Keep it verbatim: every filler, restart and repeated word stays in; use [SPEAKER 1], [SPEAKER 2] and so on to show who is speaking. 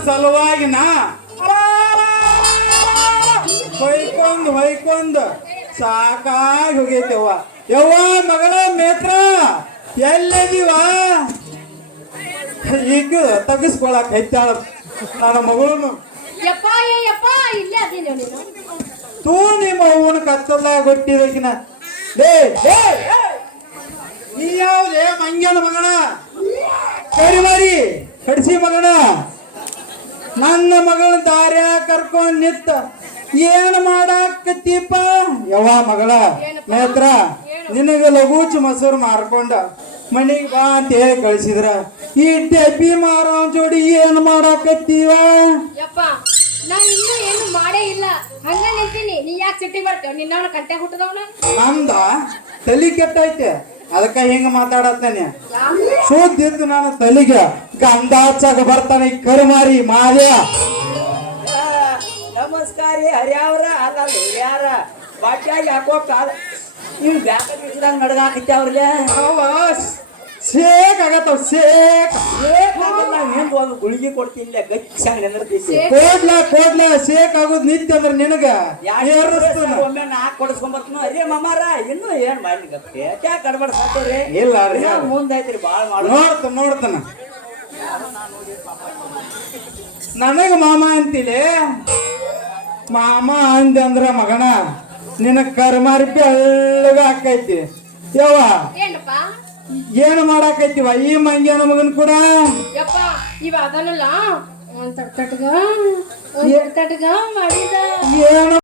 [SPEAKER 1] ಸಲುವಾಗಿ ನಾ ಹೊಯ್ಕೊಂಡ್ ಹೊಯ್ಕೊಂಡ್ ಸಾಕಾಗಿ ಹೋಗೈತೆವ್ವ. ಯವ್ವ ಮಗಳ ಮೇತ್ರ ಎಲ್ಲದೀವ ಈಗ ತಗಸ್ಕೊಳಕ್ ಹೆಚ್ಚಾಳ ನನ್ನ ಮಗಳನ್ನು.
[SPEAKER 2] ಯಪ್ಪ ಯಪ್ಪ ಇಲ್ಲೇ ಅದಿಲ್ಲ ನೀನು.
[SPEAKER 1] ತೂ ನಿಮ್ಮ ಅವನ ಕತ್ತಲ ಗೊಟ್ಟಿದಕಿನ ಲೇ ಲೇ ನೀ ಯಾವ್ದೇ ಮಂಗ್ಯನ ಮಗನ ಕರಿಮಾರಿ ಕಡಿಸಿ ಮಗನ ನನ್ನ ಮಗಳ ದಾರ್ಯ ಕರ್ಕೊಂಡ್ ನಿತ್ತ ಏನ್ ಮಾಡಾಕತ್ತೀಪ ಯವ್ವ ಮಗಳ ನೇತ್ರ ನಿನಗ ಲಗೂಚು ಮೊಸರು ಮಾರ್ಕೊಂಡ ಮನಿಗ್ ಬಾ ಅಂತ ಹೇಳಿ ಕಳಿಸಿದ್ರ ಈ ಡಬ್ಬಿ ಮಾರೋ ಜೋಡಿ ಏನ್ ಮಾಡಾಕತ್ತೀವ?
[SPEAKER 2] ಯಪ್ಪ ನಾ ಇನ್ನೂ ಏನು ಮಾಡೇ ಇಲ್ಲ, ಹಂಗ ನಿಂತೀನಿ. ನೀ ಯಾಕೆ ಸಿಟ್ಟಿ ಬರ್ತೇವ? ನಿನ್ನವನ ಕಂಟೆ ಹುಟ್ಟದವನ
[SPEAKER 1] ನಮ್ದ ತಲಿ ಕೆಟ್ಟೈತೆ, ಅದಕ್ಕ ಹಿಂಗ ಮಾತಾಡತ್ತೇನೆ. ಸುದ್ದಿದ್ದು ನಾನು ತಲಿಗೆ ಗಂಧಾಚಾಗ ಬರ್ತಾನೆ ಈ ಕರುಮಾರಿ ಮಾರ್ಯ.
[SPEAKER 3] ನಮಸ್ಕಾರ ಹರ್ಯಾವ್ರ ಅಲ್ಲ ಯಾರ ಬಾಟ್ಯಾಗ ಯಾಕೋ ಕಾಲ ಇವ್ ಬ್ಯಾಕ ಬಿಸಿದಂಗ ನಡ್ಗಾಕತ್ಯಾವ್ರಲ್ಲ.
[SPEAKER 1] ಶೇಕ್ ಆಗತ್ತವ ಶೇಕ್
[SPEAKER 3] ನಿಂದು ಒಂದು ಗುಳಿಗೆ ಕೊಡ್ತಿಲ್ಲ ಗಚ್ಚಂಗ್ ನಿಂದಿರ್ತೀವಿ.
[SPEAKER 1] ಕೋಡ್ಲ ಕೋಡ್ಲ ಶೇಕ್ ಆಗೋದ್ ನಿತ್ಯ ಅಂದ್ರ ನಿನಗ
[SPEAKER 3] ಒಮ್ಮೆ ನಾ ಕೊಡಿಸ್ಕೊಂಡ್ ಬರ್ತೀನಿ. ಅರೇ ಮಮಾರ ಇನ್ನು ಏನ್ ಮಾಡಿ ಗಪ್ಪೆ ಯಾಕೆ ಕಡ್ಬಾರ್ದು ಸಾಕೋರಿ
[SPEAKER 1] ಇಲ್ಲ
[SPEAKER 3] ಮುಂದೈತ್ರಿ ಬಾಳ್ ಮಾಡ
[SPEAKER 1] ನೋಡ್ತಾನ ನೋಡ್ತಾನ ನನಗ ಮಾಮ ಅಂತಿಲೆ ಮಾಮ ಅಂದೆ ಅಂದ್ರ ಮಗನ ನಿನ ಕರ್ಮಾರಿ ಬೆಳ್ಳಗ ಹಾಕೈತಿ. ಯವ್ವ
[SPEAKER 2] ಏನಪ್ಪ
[SPEAKER 1] ಏನು ಮಾಡಾಕೈತಿವ ಈ ಮಂಗ್ಯನ ಮಗನ್ ಕೂಡ?
[SPEAKER 2] ಯಪ್ಪ ಇವ ಅದನ್ನಲ್ಲ ಒಂದ್ ತಟ್ಗ ಒಂದ್ ತಟ್ಗ ಮಾಡಿದ
[SPEAKER 1] ಏನು